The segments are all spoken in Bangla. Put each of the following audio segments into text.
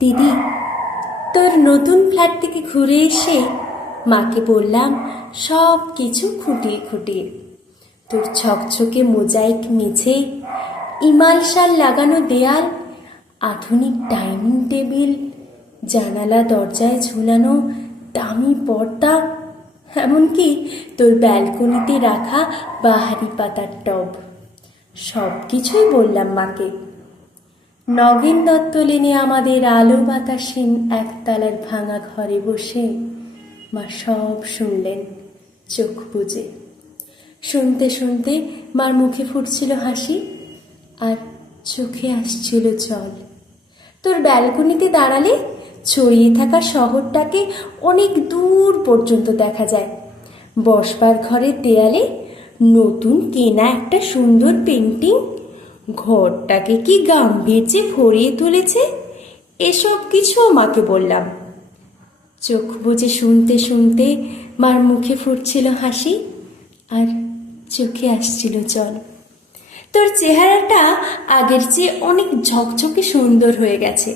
দিদি, তোর নতুন ফ্ল্যাট থেকে ঘুরে এসে মাকে বললাম সব কিছু খুঁটিয়ে খুঁটিয়ে। তোর ছকছকে মোজাইক মেঝে, ইমালশাল লাগানো দেয়াল, আধুনিক ডাইনিং টেবিল, জানালা দরজায় ঝুলানো দামি পর্দা, এমনকি তোর ব্যালকনিতে রাখা বাহারি পাতার টব, সব কিছুই বললাম মাকে। নগেন দত্ত লেনে আমাদের আলো বাতাসহীন একতলার ভাঙা ঘরে বসে মা সব শুনলেন চোখ বুজে। শুনতে শুনতে মার মুখে ফুটছিল হাসি আর চোখে আসছিল জল। তোর ব্যালকনিতে দাঁড়ালে ছড়িয়ে থাকা শহরটাকে অনেক দূর পর্যন্ত দেখা যায়। বসবার ঘরের দেয়ালে নতুন কেনা একটা সুন্দর পেন্টিং ঘরটাকে কি গাম্ভীর্যে ভরিয়ে তুলেছে। এসব কিছুও মাকে বললাম। চোখ বুজে শুনতে শুনতে মার মুখে ফুটছিল হাসি আর চোখে আসছিল জল। তোর চেহারাটা আগের চেয়ে অনেক ঝকঝকে সুন্দর হয়ে গেছে,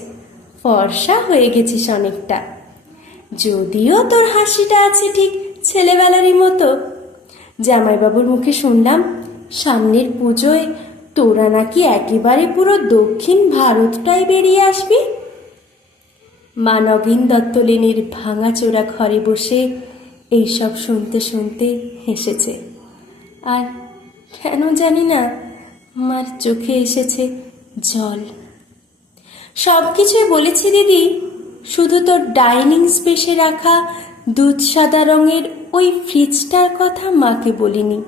ফর্সা হয়ে গেছিস অনেকটা। যদিও তোর হাসিটা আছে ঠিক ছেলেবেলারই মতো। জামাইবাবুর মুখে শুনলাম সামনের পুজোয় তোরা নাকি একেবারে পুরো দক্ষিণ ভারতটাই বেরিয়ে আসবি। মা নগেন দত্ত লেনের ভাঙাচোরা ঘরে বসে এইসব শুনতে শুনতে হেসেছে। আর কেন জানি না মার চোখে এসেছে জল। সব কিছুই বলেছি দিদি, শুধু তোর ডাইনিং স্পেসে রাখা দুধ সাদা রঙের ওই ফ্রিজটার কথা মাকে বলিনি।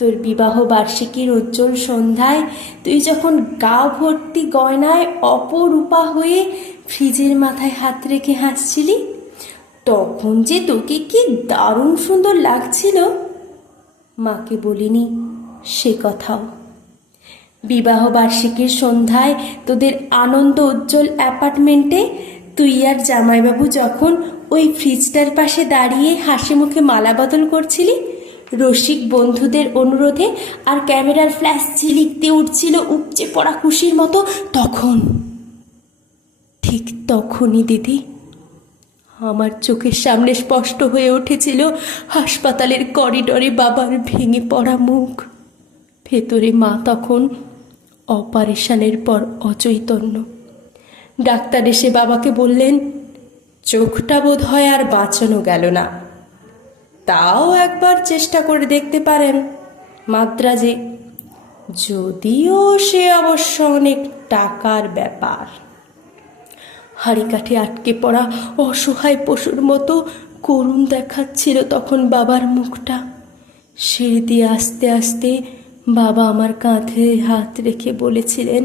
তোর বিবাহ বার্ষিকীর উজ্জ্বল সন্ধ্যায় তুই যখন গা ভর্তি গয়নায় অপরূপা হয়ে ফ্রিজের মাথায় হাত রেখে হাসছিলি, তখন যে তোকে কি দারুণ সুন্দর লাগছিল, মাকে বলিনি সে কথাও। বিবাহ বার্ষিকীর সন্ধ্যায় তোদের আনন্দ উজ্জ্বল অ্যাপার্টমেন্টে তুই আর জামাইবাবু যখন ওই ফ্রিজটার পাশে দাঁড়িয়ে হাসি মুখে মালা বদল করছিলি রসিক বন্ধুদের অনুরোধে, আর ক্যামেরার ফ্ল্যাশ ঝিলিকতে উঠছিল উপচে পড়া খুশির মতো, তখন ঠিক তখনই দিদি আমার চোখের সামনে স্পষ্ট হয়ে উঠেছিল হাসপাতালের করিডোরে বাবার ভেঙে পড়া মুখ। ভেতরে মা তখন অপারেশনের পর অচৈতন্য। ডাক্তার এসে বাবাকে বললেন চোখটা বোধ হয় আর বাঁচানো গেল না, তাও একবার চেষ্টা করে দেখতে পারেন মাদ্রাজে, যদিও সে অবশ্য অনেক টাকার ব্যাপার। হাড়ি কাঠে আটকে পড়া অসহায় পশুর মতো করুণ দেখাচ্ছিল তখন বাবার মুখটা। সিঁড়ি দিয়ে আস্তে আস্তে বাবা আমার কাঁধে হাত রেখে বলেছিলেন,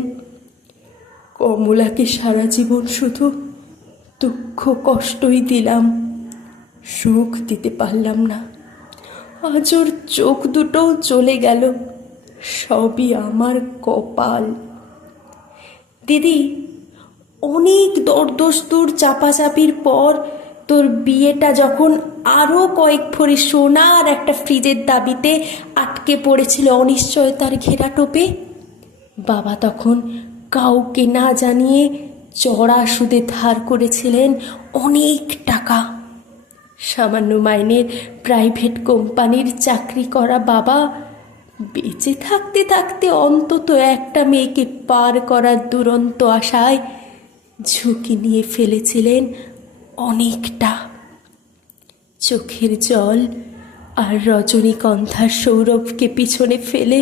কমলাকে সারা জীবন শুধু দুঃখ কষ্টই দিলাম, সুখ দিতে পারলাম না। আজ ওর চোখ দুটোও চলে গেল, সবই আমার কপাল। দিদি, অনেক দরদস্তুর চাপাচাপির পর তোর বিয়েটা যখন আরও কয়েক ভরি সোনা আর একটা ফ্রিজের দাবিতে আটকে পড়েছিল অনিশ্চয়তার ঘেরা টোপে, বাবা তখন কাউকে না জানিয়ে চড়া সুদে ধার করেছিলেন অনেক টাকা। সামান্য মাইনের প্রাইভেট কোম্পানির চাকরি করা বাবা বেঁচে থাকতে থাকতে অন্তত একটা মেয়েকে পার করার দুরন্ত আশায় ঝুঁকি নিয়ে ফেলেছিলেন অনেকটা। চোখের জল আর রজনীগন্ধার সৌরভকে পিছনে ফেলে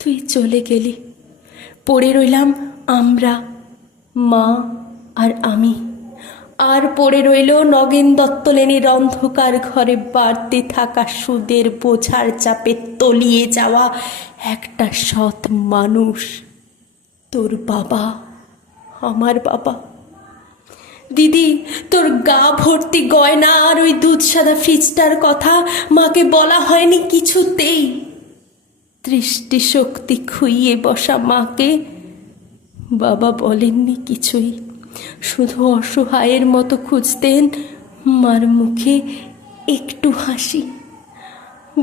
তুই চলে গেলি। পড়ে রইলাম আমরা, মা আর আমি। আর পড়ে রইল নগেন দত্ত লেনের অন্ধকার ঘরে বাড়তে থাকা সুদের বোঝার চাপে তলিয়ে যাওয়া একটা সৎ মানুষ, তোর বাবা, আমার বাবা। দিদি, তোর গা ভর্তি গয়না আর ওই দুধ সাদা ফ্রিজটার কথা মাকে বলা হয়নি কিছুতেই। দৃষ্টিশক্তি খুইয়ে বসা মাকে বাবা বলেননি কিছুই, শুধু অসহায়ের মতো খুঁজতেন মার মুখে একটু হাসি,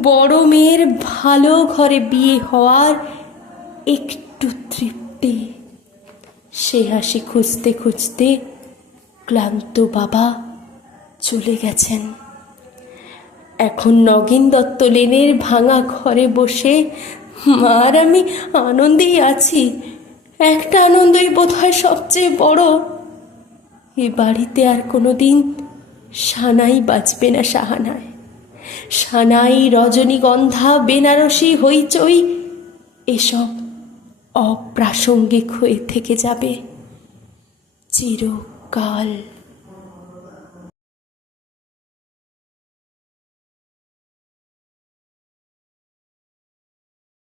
বড় মেয়ের ভালো ঘরে বিয়ে হওয়ার একটু তৃপ্তি। সে হাসি খুঁজতে খুঁজতে ক্লান্ত বাবা চলে গেছেন। এখন নগেন দত্ত লেনের ভাঙা ঘরে বসে মা আর আমি আনন্দেই আছি। একটা আনন্দই বোধহয় সবচেয়ে বড়, এ বাড়িতে আর কোনোদিন সানাই বাজবে না সাহানায়। সানাই, রজনীগন্ধা, বেনারসি, হইচই এসব অপ্রাসঙ্গিক হয়ে থেকে যাবে চিরকাল।